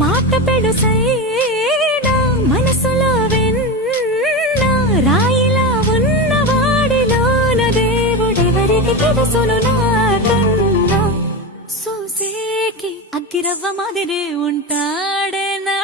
మాట పెడుసైనా మనసులో వెన్న రాయిలా ఉన్నవాడిలోన దేవుడెవరికి తెలుసును నాకన్నా చూసేకి అగ్గిరవ్వ మాదిరే ఉంటాడే నా